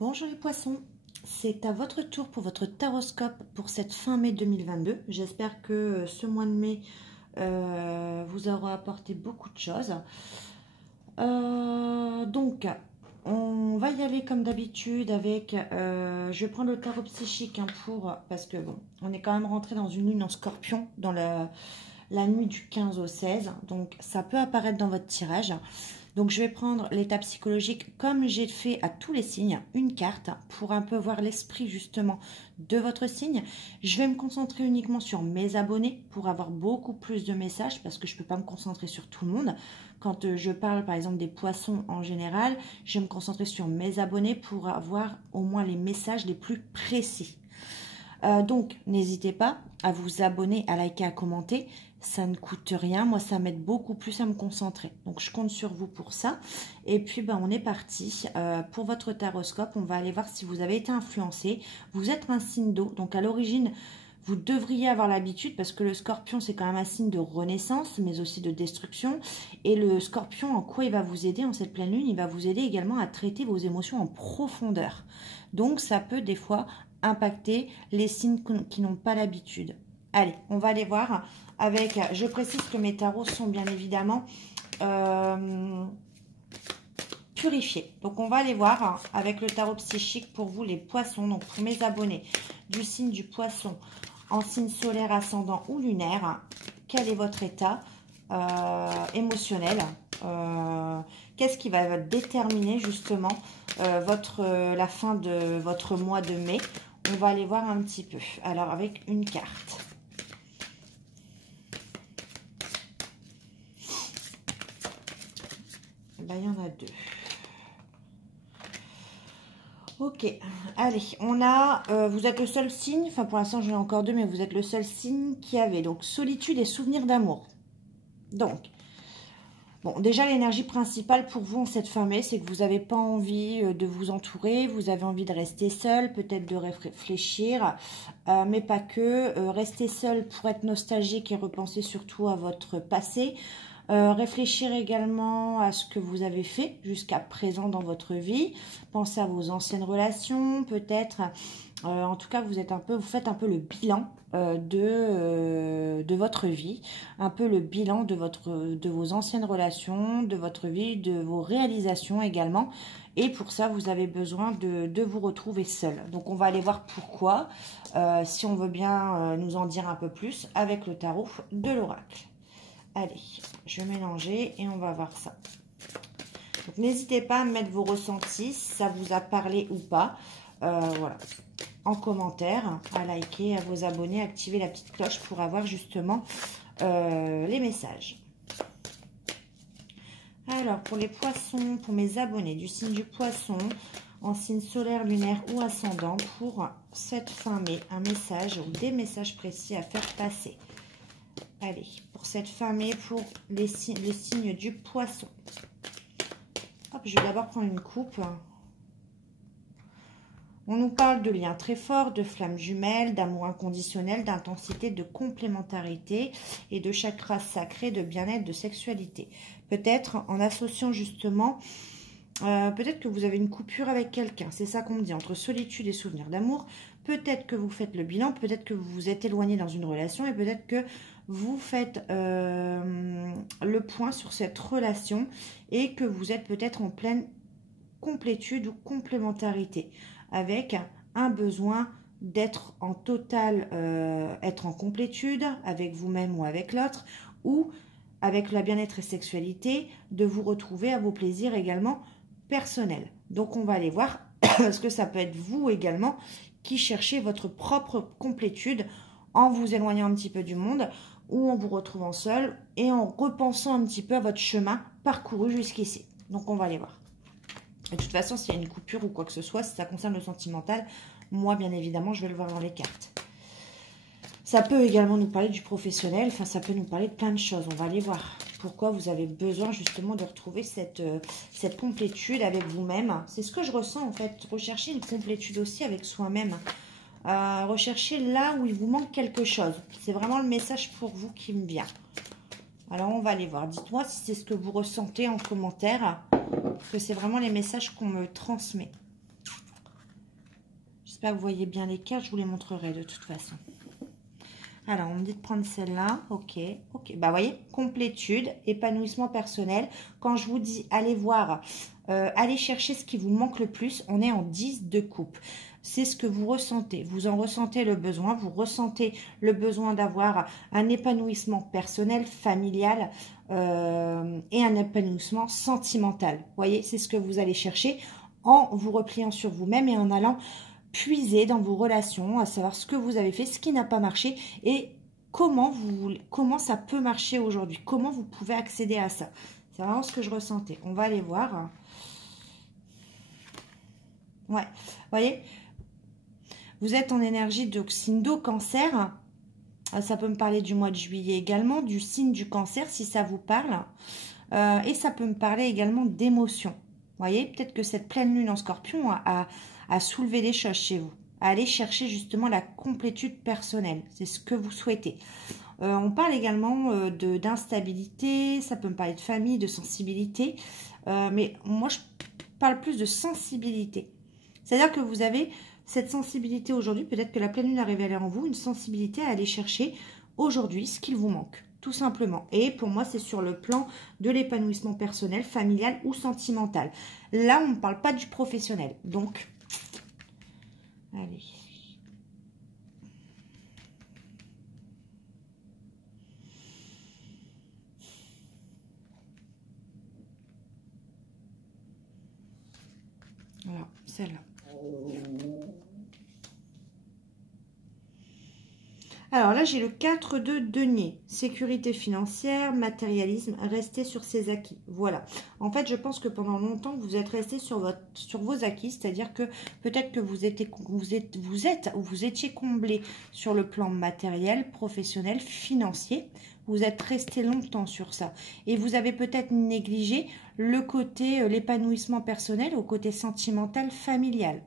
Bonjour les poissons, c'est à votre tour pour votre taroscope pour cette fin mai 2022. J'espère que ce mois de mai vous aura apporté beaucoup de choses. Donc, on va y aller comme d'habitude avec, je vais prendre le tarot psychique parce que bon, on est quand même rentré dans une lune en scorpion dans la nuit du 15 au 16. Donc, ça peut apparaître dans votre tirage. Donc, je vais prendre l'état psychologique comme j'ai fait à tous les signes, une carte pour un peu voir l'esprit justement de votre signe. Je vais me concentrer uniquement sur mes abonnés pour avoir beaucoup plus de messages parce que je ne peux pas me concentrer sur tout le monde. Quand je parle par exemple des poissons en général, je vais me concentrer sur mes abonnés pour avoir au moins les messages les plus précis. Donc, n'hésitez pas à vous abonner, à liker, à commenter. Ça ne coûte rien. Moi, ça m'aide beaucoup plus à me concentrer. Donc, je compte sur vous pour ça. Et puis, ben, on est parti. Pour votre taroscope, on va aller voir si vous avez été influencé. Vous êtes un signe d'eau. Donc, à l'origine, vous devriez avoir l'habitude, parce que le scorpion, c'est quand même un signe de renaissance, mais aussi de destruction. Et le scorpion, en quoi il va vous aider en cette pleine lune? Il va vous aider également à traiter vos émotions en profondeur. Donc, ça peut des fois impacter les signes qui n'ont pas l'habitude. Allez, on va aller voir avec, je précise que mes tarots sont bien évidemment purifiés. Donc, on va aller voir avec le tarot psychique pour vous les poissons, donc pour mes abonnés du signe du poisson, en signe solaire, ascendant ou lunaire, quel est votre état émotionnel? Qu'est-ce qui va déterminer justement la fin de votre mois de mai? On va aller voir un petit peu. Alors, avec une carte. Là, il y en a deux. Ok, allez, on a, vous êtes le seul signe, enfin pour l'instant j'en ai encore deux, mais vous êtes le seul signe qui avait, donc solitude et souvenir d'amour. Donc, bon, déjà l'énergie principale pour vous en cette fin mai, c'est que vous n'avez pas envie de vous entourer, vous avez envie de rester seul, peut-être de réfléchir, mais pas que, rester seul pour être nostalgique et repenser surtout à votre passé. Réfléchir également à ce que vous avez fait jusqu'à présent dans votre vie. Pensez à vos anciennes relations, peut-être. En tout cas, vous faites un peu le bilan de votre vie, un peu le bilan de vos anciennes relations, de votre vie, de vos réalisations également. Et pour ça, vous avez besoin de vous retrouver seul. Donc, on va aller voir pourquoi, si on veut bien nous en dire un peu plus, avec le tarot de l'oracle. Allez, je vais mélanger et on va voir ça. Donc, n'hésitez pas à mettre vos ressentis, si ça vous a parlé ou pas. Voilà, en commentaire, à liker, à vos abonnés, activer la petite cloche pour avoir justement les messages. Alors, pour les poissons, pour mes abonnés du signe du poisson, en signe solaire, lunaire ou ascendant, pour cette fin mai, un message ou des messages précis à faire passer. Allez, pour cette fin mai, pour les signes du poisson. Hop, je vais d'abord prendre une coupe. On nous parle de liens très forts, de flammes jumelles, d'amour inconditionnel, d'intensité, de complémentarité et de chakras sacrés, de bien-être, de sexualité. Peut-être en associant justement, peut-être que vous avez une coupure avec quelqu'un. C'est ça qu'on me dit, entre solitude et souvenir d'amour. Peut-être que vous faites le bilan, peut-être que vous vous êtes éloigné dans une relation et peut-être que vous faites le point sur cette relation et que vous êtes peut-être en pleine complétude ou complémentarité avec un besoin d'être en total, être en complétude avec vous-même ou avec l'autre, ou avec la bien-être et sexualité, de vous retrouver à vos plaisirs également personnels. Donc on va aller voir, parce que ça peut être vous également qui cherchez votre propre complétude en vous éloignant un petit peu du monde ou en vous retrouvant seul et en repensant un petit peu à votre chemin parcouru jusqu'ici. Donc on va aller voir. De toute façon, s'il y a une coupure ou quoi que ce soit, si ça concerne le sentimental, moi, bien évidemment, je vais le voir dans les cartes. Ça peut également nous parler du professionnel, enfin, ça peut nous parler de plein de choses. On va aller voir pourquoi vous avez besoin justement de retrouver cette complétude avec vous-même. C'est ce que je ressens, en fait. Rechercher une complétude aussi avec soi-même. Rechercher là où il vous manque quelque chose. C'est vraiment le message pour vous qui me vient. Alors, on va aller voir. Dites-moi si c'est ce que vous ressentez en commentaire. Parce que c'est vraiment les messages qu'on me transmet. J'espère que vous voyez bien les cartes, je vous les montrerai de toute façon. Alors, on me dit de prendre celle-là. Ok, ok. Bah, vous voyez, complétude, épanouissement personnel. Quand je vous dis, allez voir, allez chercher ce qui vous manque le plus, on est en 10 de coupe. C'est ce que vous ressentez. Vous en ressentez le besoin. Vous ressentez le besoin d'avoir un épanouissement personnel, familial et un épanouissement sentimental. Vous voyez, c'est ce que vous allez chercher en vous repliant sur vous-même et en allant puiser dans vos relations, à savoir ce que vous avez fait, ce qui n'a pas marché et comment ça peut marcher aujourd'hui, comment vous pouvez accéder à ça. C'est vraiment ce que je ressentais. On va aller voir. Ouais, vous voyez, vous êtes en énergie de signe d'eau, cancer. Ça peut me parler du mois de juillet également, du signe du cancer si ça vous parle. Et ça peut me parler également d'émotions. Vous voyez, peut-être que cette pleine lune en scorpion a soulevé les choses chez vous. À aller chercher justement la complétude personnelle. C'est ce que vous souhaitez. On parle également d'instabilité. Ça peut me parler de famille, de sensibilité. Mais moi, je parle plus de sensibilité. C'est-à-dire que vous avez cette sensibilité aujourd'hui. Peut-être que la pleine lune a révélé en vous une sensibilité à aller chercher aujourd'hui ce qu'il vous manque. Tout simplement. Et pour moi, c'est sur le plan de l'épanouissement personnel, familial ou sentimental. Là, on ne parle pas du professionnel. Donc, allez. Voilà, celle-là. Alors là, j'ai le 4 de denier. Sécurité financière, matérialisme, rester sur ses acquis. Voilà. En fait, je pense que pendant longtemps, vous êtes resté sur vos acquis. C'est-à-dire que peut-être que vous étiez comblé sur le plan matériel, professionnel, financier. Vous êtes resté longtemps sur ça. Et vous avez peut-être négligé le côté, l'épanouissement personnel au côté sentimental, familial.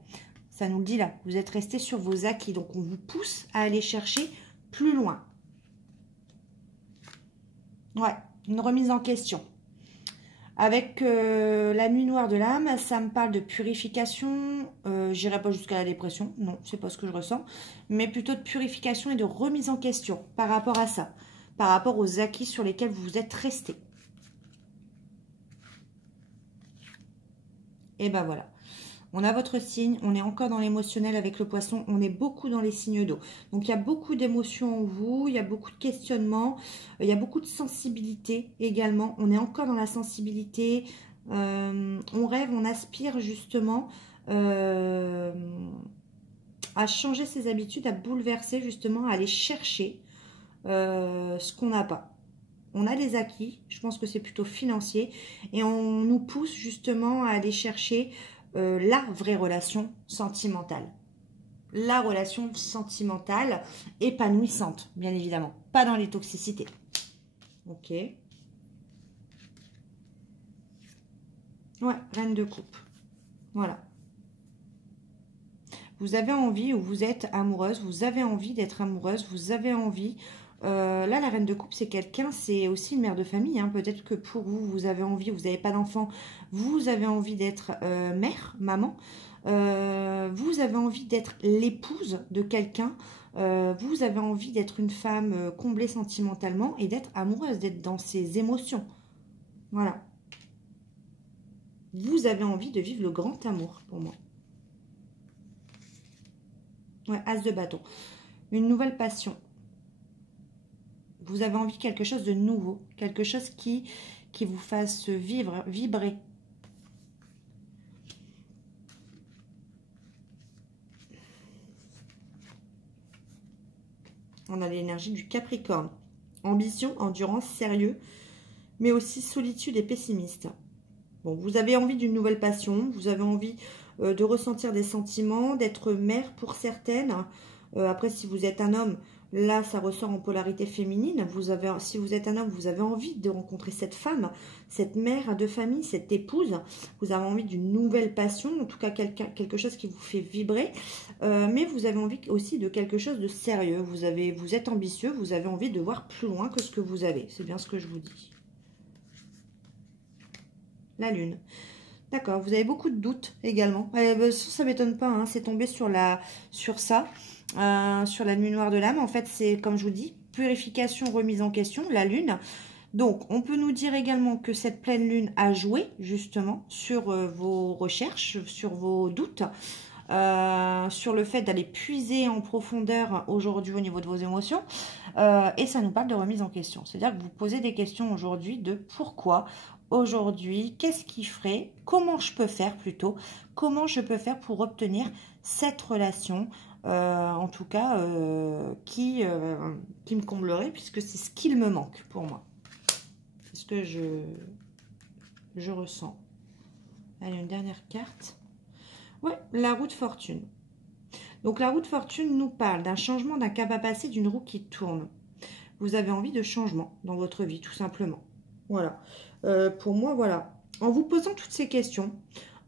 Ça nous le dit là. Vous êtes resté sur vos acquis. Donc, on vous pousse à aller chercher plus loin. Ouais, une remise en question. Avec la nuit noire de l'âme, ça me parle de purification. J'irai pas jusqu'à la dépression. Non, c'est pas ce que je ressens. Mais plutôt de purification et de remise en question par rapport à ça. Par rapport aux acquis sur lesquels vous vous êtes resté. Et ben voilà. On a votre signe, on est encore dans l'émotionnel avec le poisson, on est beaucoup dans les signes d'eau. Donc, il y a beaucoup d'émotions en vous, il y a beaucoup de questionnements, il y a beaucoup de sensibilité également. On est encore dans la sensibilité, on rêve, on aspire justement à changer ses habitudes, à bouleverser justement, à aller chercher ce qu'on n'a pas. On a des acquis, je pense que c'est plutôt financier, et on nous pousse justement à aller chercher la vraie relation sentimentale. La relation sentimentale épanouissante, bien évidemment. Pas dans les toxicités. Ok. Ouais, reine de coupe. Voilà. Vous avez envie, ou vous êtes amoureuse, vous avez envie d'être amoureuse, vous avez envie... là, la reine de coupe, c'est quelqu'un, c'est aussi une mère de famille. Hein. Peut-être que pour vous, vous avez envie, vous n'avez pas d'enfant, vous avez envie d'être mère, maman. Vous avez envie d'être l'épouse de quelqu'un. Vous avez envie d'être une femme comblée sentimentalement et d'être amoureuse, d'être dans ses émotions. Voilà. Vous avez envie de vivre le grand amour, pour moi. Ouais, as de bâton. Une nouvelle passion. Vous avez envie de quelque chose de nouveau, quelque chose qui vous fasse vibrer. On a l'énergie du Capricorne. Ambition, endurance, sérieux, mais aussi solitude et pessimiste. Bon, vous avez envie d'une nouvelle passion, vous avez envie de ressentir des sentiments, d'être mère pour certaines. Après, si vous êtes un homme, là, ça ressort en polarité féminine. Si vous êtes un homme, vous avez envie de rencontrer cette femme, cette mère de famille, cette épouse. Vous avez envie d'une nouvelle passion, en tout cas quelque chose qui vous fait vibrer. Mais vous avez envie aussi de quelque chose de sérieux. Vous êtes ambitieux, vous avez envie de voir plus loin que ce que vous avez. C'est bien ce que je vous dis. La lune. D'accord, vous avez beaucoup de doutes également. Ça ne m'étonne pas, hein, c'est tombé sur ça, sur la nuit noire de l'âme. En fait, c'est comme je vous dis, purification, remise en question, la lune. Donc, on peut nous dire également que cette pleine lune a joué justement sur vos recherches, sur vos doutes, sur le fait d'aller puiser en profondeur aujourd'hui au niveau de vos émotions. Et ça nous parle de remise en question. C'est-à-dire que vous posez des questions aujourd'hui de pourquoi aujourd'hui, qu'est-ce qui ferait, comment je peux faire plutôt, comment je peux faire pour obtenir cette relation, en tout cas, qui me comblerait, puisque c'est ce qu'il me manque pour moi. C'est ce que je ressens. Allez, une dernière carte. Ouais, la roue de fortune. Donc la roue de fortune nous parle d'un changement, d'un cap à passer, d'une roue qui tourne. Vous avez envie de changement dans votre vie, tout simplement. Voilà. Pour moi, voilà. En vous posant toutes ces questions,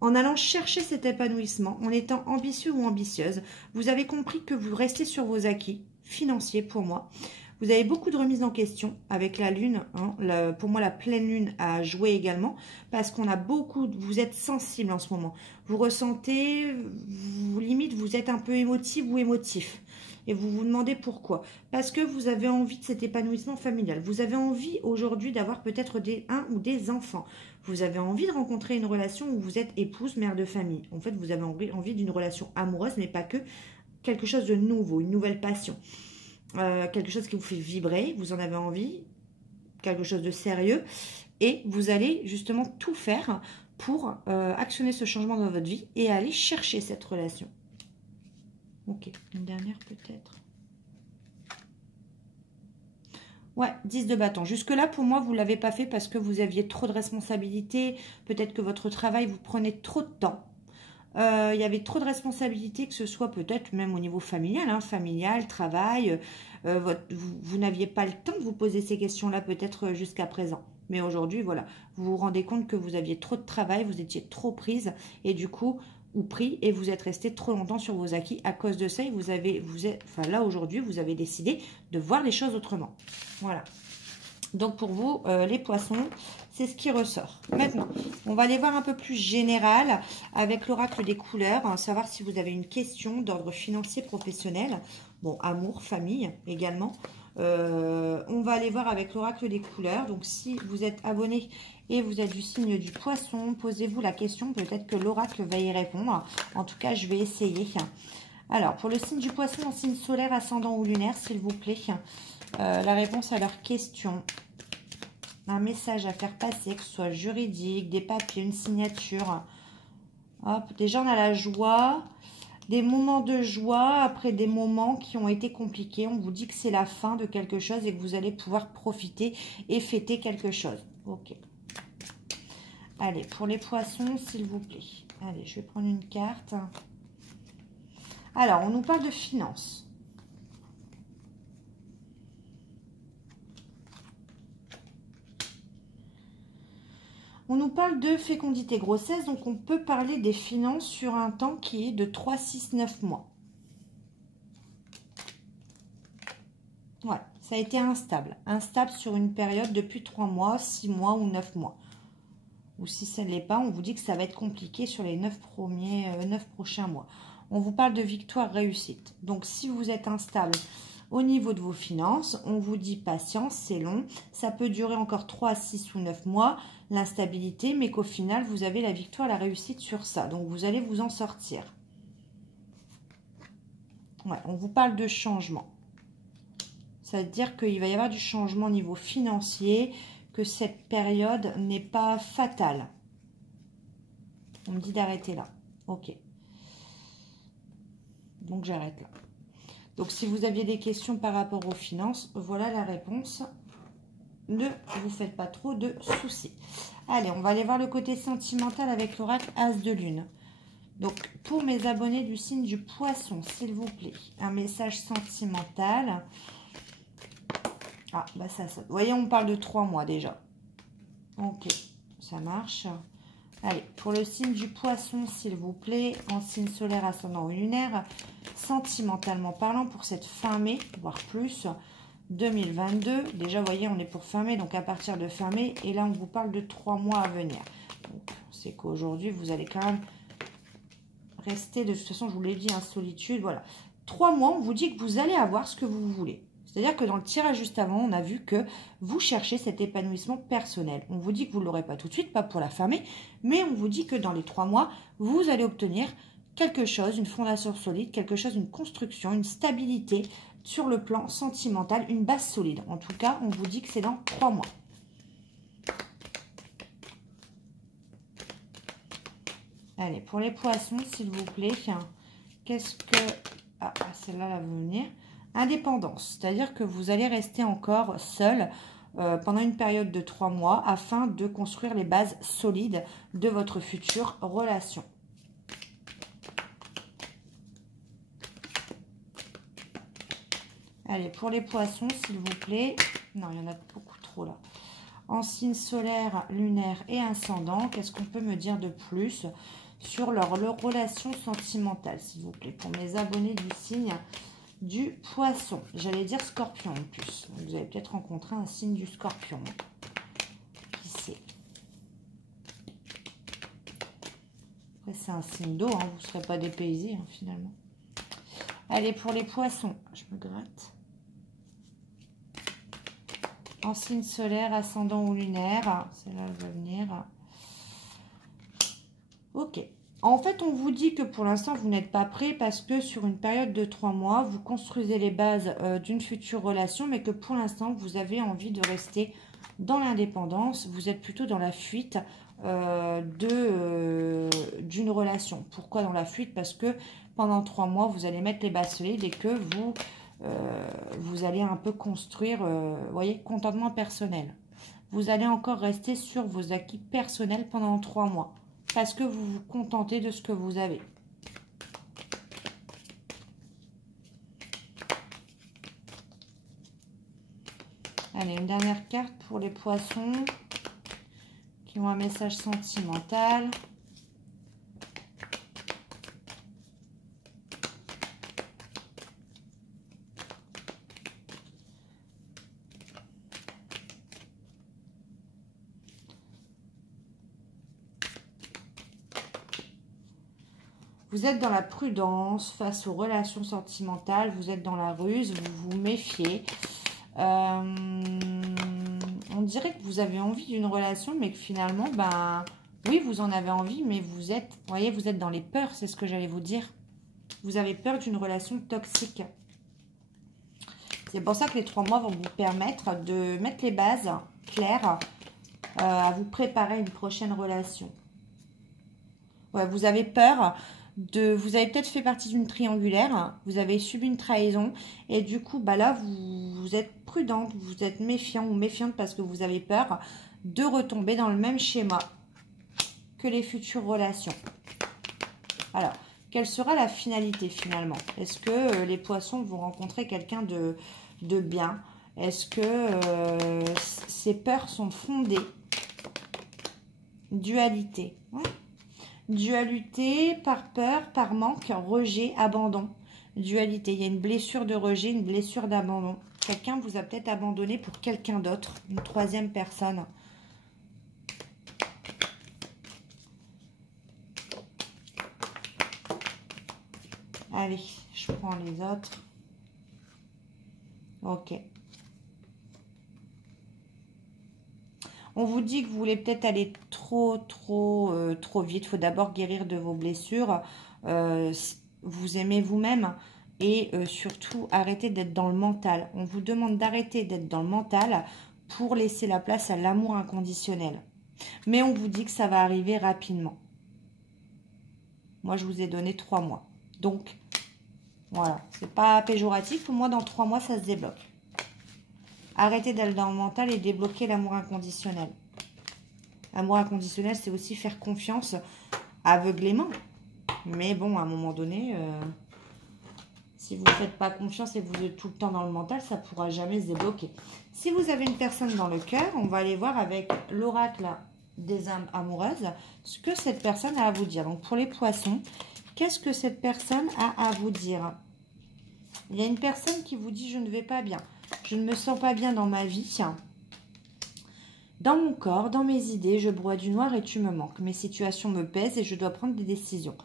en allant chercher cet épanouissement, en étant ambitieux ou ambitieuse, vous avez compris que vous restez sur vos acquis financiers pour moi. Vous avez beaucoup de remises en question avec la lune. Hein, pour moi, la pleine lune a joué également parce qu'on a beaucoup. Vous êtes sensible en ce moment. Vous ressentez, limite, vous êtes un peu émotive ou émotif. Et vous vous demandez pourquoi. Parce que vous avez envie de cet épanouissement familial. Vous avez envie aujourd'hui d'avoir peut-être un ou des enfants. Vous avez envie de rencontrer une relation où vous êtes épouse, mère de famille. En fait, vous avez envie d'une relation amoureuse, mais pas que. Quelque chose de nouveau, une nouvelle passion. Quelque chose qui vous fait vibrer, vous en avez envie, quelque chose de sérieux, et vous allez justement tout faire pour actionner ce changement dans votre vie et aller chercher cette relation. Ok, une dernière peut-être. Ouais, 10 de bâton. Jusque-là, pour moi, vous ne l'avez pas fait parce que vous aviez trop de responsabilités, peut-être que votre travail vous prenait trop de temps. Il y avait trop de responsabilités, que ce soit peut-être même au niveau familial, hein, familial, travail. Vous n'aviez pas le temps de vous poser ces questions-là peut-être jusqu'à présent. Mais aujourd'hui, voilà, vous vous rendez compte que vous aviez trop de travail, vous étiez trop prise et du coup, ou pris, et vous êtes resté trop longtemps sur vos acquis. À cause de ça, là aujourd'hui, vous avez décidé de voir les choses autrement. Voilà. Donc pour vous, les poissons, c'est ce qui ressort. Maintenant, on va aller voir un peu plus général avec l'oracle des couleurs, hein, savoir si vous avez une question d'ordre financier professionnel. Bon, amour, famille également. On va aller voir avec l'oracle des couleurs. Donc si vous êtes abonné et vous êtes du signe du poisson, posez-vous la question. Peut-être que l'oracle va y répondre. En tout cas, je vais essayer. Alors, pour le signe du poisson, en signe solaire, ascendant ou lunaire, s'il vous plaît, la réponse à leur question. Un message à faire passer, que ce soit juridique, des papiers, une signature. Hop, déjà, on a la joie, des moments de joie après des moments qui ont été compliqués. On vous dit que c'est la fin de quelque chose et que vous allez pouvoir profiter et fêter quelque chose. Ok. Allez, pour les poissons, s'il vous plaît. Allez, je vais prendre une carte. Alors, on nous parle de finances. On nous parle de fécondité grossesse, donc on peut parler des finances sur un temps qui est de 3, 6, 9 mois. Ouais, ça a été instable. Instable sur une période depuis 3 mois, 6 mois ou 9 mois. Ou si ça ne l'est pas, on vous dit que ça va être compliqué sur les 9 prochains mois. On vous parle de victoire réussite. Donc si vous êtes instable au niveau de vos finances, on vous dit patience, c'est long. Ça peut durer encore 3, 6 ou 9 mois, l'instabilité, mais qu'au final, vous avez la victoire, la réussite sur ça. Donc, vous allez vous en sortir. Ouais, on vous parle de changement. Ça veut dire qu'il va y avoir du changement au niveau financier, que cette période n'est pas fatale. On me dit d'arrêter là. Ok. Donc, j'arrête là. Donc, si vous aviez des questions par rapport aux finances, voilà la réponse. Ne vous faites pas trop de soucis. Allez, on va aller voir le côté sentimental avec l'oracle As de Lune. Donc, pour mes abonnés du signe du poisson, s'il vous plaît, un message sentimental. Ah, bah ça. Vous voyez, on parle de 3 mois déjà. Ok, ça marche. Allez, pour le signe du poisson, s'il vous plaît, en signe solaire, ascendant ou lunaire, sentimentalement parlant, pour cette fin mai, voire plus, 2022. Déjà, vous voyez, on est pour fin mai, donc à partir de fin mai, et là, on vous parle de 3 mois à venir. Donc, c'est qu'aujourd'hui, vous allez quand même rester, de toute façon, je vous l'ai dit, en solitude, voilà. 3 mois, on vous dit que vous allez avoir ce que vous voulez. C'est-à-dire que dans le tirage juste avant, on a vu que vous cherchez cet épanouissement personnel. On vous dit que vous ne l'aurez pas tout de suite, pas pour la fermer, mais on vous dit que dans les 3 mois, vous allez obtenir quelque chose, une fondation solide, quelque chose, une construction, une stabilité sur le plan sentimental, une base solide. En tout cas, on vous dit que c'est dans 3 mois. Allez, pour les poissons, s'il vous plaît, qu'est-ce que... Ah, celle-là, elle va venir. Indépendance, c'est-à-dire que vous allez rester encore seul pendant une période de 3 mois afin de construire les bases solides de votre future relation. Allez, pour les poissons, s'il vous plaît. Non, il y en a beaucoup trop là. En signe solaire, lunaire et ascendant, qu'est-ce qu'on peut me dire de plus sur leur relation sentimentale, s'il vous plaît, pour mes abonnés du signe du poisson. J'allais dire scorpion en plus. Vous avez peut-être rencontré un signe du scorpion. Qui sait? Après, c'est un signe d'eau, hein, vous ne serez pas dépaysé hein, finalement. Allez, pour les poissons, je me gratte. En signe solaire, ascendant ou lunaire. Celle-là, elle va venir. Ok. En fait, on vous dit que pour l'instant, vous n'êtes pas prêt parce que sur une période de 3 mois, vous construisez les bases d'une future relation, mais que pour l'instant, vous avez envie de rester dans l'indépendance. Vous êtes plutôt dans la fuite d'une relation. Pourquoi dans la fuite? Parce que pendant 3 mois, vous allez mettre les bases solides et que vous allez un peu construire, vous voyez, contentement personnel. Vous allez encore rester sur vos acquis personnels pendant 3 mois. Parce que vous vous contentez de ce que vous avez. Allez, une dernière carte pour les poissons qui ont un message sentimental. Vous êtes dans la prudence face aux relations sentimentales, vous êtes dans la ruse, vous vous méfiez. On dirait que vous avez envie d'une relation, mais que finalement, ben, oui, vous en avez envie, mais vous êtes, vous voyez, vous êtes dans les peurs, c'est ce que j'allais vous dire. Vous avez peur d'une relation toxique. C'est pour ça que les 3 mois vont vous permettre de mettre les bases claires à vous préparer à une prochaine relation. Ouais, vous avez peur. Vous avez peut-être fait partie d'une triangulaire, vous avez subi une trahison et du coup, bah là, vous êtes prudente, vous êtes méfiant ou méfiante parce que vous avez peur de retomber dans le même schéma que les futures relations. Alors, quelle sera la finalité finalement? Est-ce que les poissons vont rencontrer quelqu'un de bien? Est-ce que ces peurs sont fondées? Dualité, ouais. Dualité, par peur, par manque, rejet, abandon. Dualité, il y a une blessure de rejet, une blessure d'abandon. Quelqu'un vous a peut-être abandonné pour quelqu'un d'autre, une troisième personne. Allez, je prends les autres. Ok. On vous dit que vous voulez peut-être aller trop vite. Il faut d'abord guérir de vos blessures. Vous aimez vous-même et surtout arrêter d'être dans le mental. On vous demande d'arrêter d'être dans le mental pour laisser la place à l'amour inconditionnel. Mais on vous dit que ça va arriver rapidement. Moi, je vous ai donné 3 mois. Donc, voilà. C'est pas péjoratif. Pour moi, dans 3 mois, ça se débloque. Arrêtez d'aller dans le mental et débloquer l'amour inconditionnel. L'amour inconditionnel, c'est aussi faire confiance aveuglément. Mais bon, à un moment donné, si vous ne faites pas confiance et que vous êtes tout le temps dans le mental, ça ne pourra jamais se débloquer. Si vous avez une personne dans le cœur, on va aller voir avec l'oracle des âmes amoureuses ce que cette personne a à vous dire. Donc pour les poissons, qu'est-ce que cette personne a à vous dire? Il y a une personne qui vous dit « je ne vais pas bien ». Je ne me sens pas bien dans ma vie. Dans mon corps, dans mes idées, je broie du noir et tu me manques. Mes situations me pèsent et je dois prendre des décisions.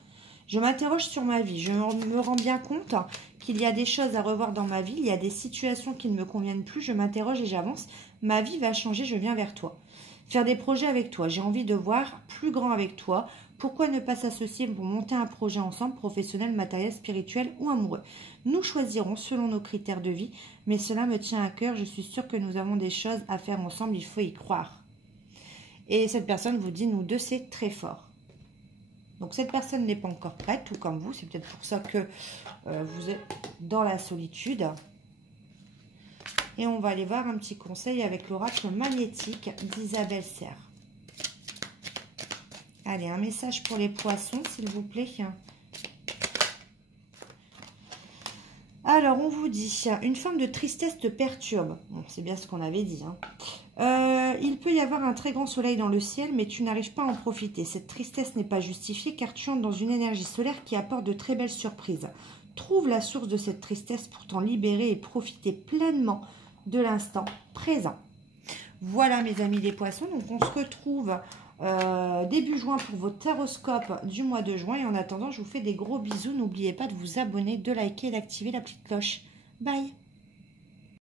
Je m'interroge sur ma vie. Je me rends bien compte qu'il y a des choses à revoir dans ma vie. Il y a des situations qui ne me conviennent plus. Je m'interroge et j'avance. Ma vie va changer, je viens vers toi. Faire des projets avec toi. J'ai envie de voir plus grand avec toi. Pourquoi ne pas s'associer pour monter un projet ensemble, professionnel, matériel, spirituel ou amoureux? Nous choisirons selon nos critères de vie, mais cela me tient à cœur. Je suis sûre que nous avons des choses à faire ensemble. Il faut y croire. Et cette personne vous dit, nous deux, c'est très fort. Donc cette personne n'est pas encore prête, tout comme vous. C'est peut-être pour ça que vous êtes dans la solitude. Et on va aller voir un petit conseil avec l'oracle magnétique d'Isabelle Serre. Allez, un message pour les poissons, s'il vous plaît. Alors, on vous dit, une forme de tristesse te perturbe. Bon, c'est bien ce qu'on avait dit. Il peut y avoir un très grand soleil dans le ciel, mais tu n'arrives pas à en profiter. Cette tristesse n'est pas justifiée car tu entres dans une énergie solaire qui apporte de très belles surprises. Trouve la source de cette tristesse pour t'en libérer et profiter pleinement de l'instant présent. Voilà mes amis les poissons, donc on se retrouve début juin pour votre horoscope du mois de juin. Et en attendant, je vous fais des gros bisous. N'oubliez pas de vous abonner, de liker et d'activer la petite cloche. Bye!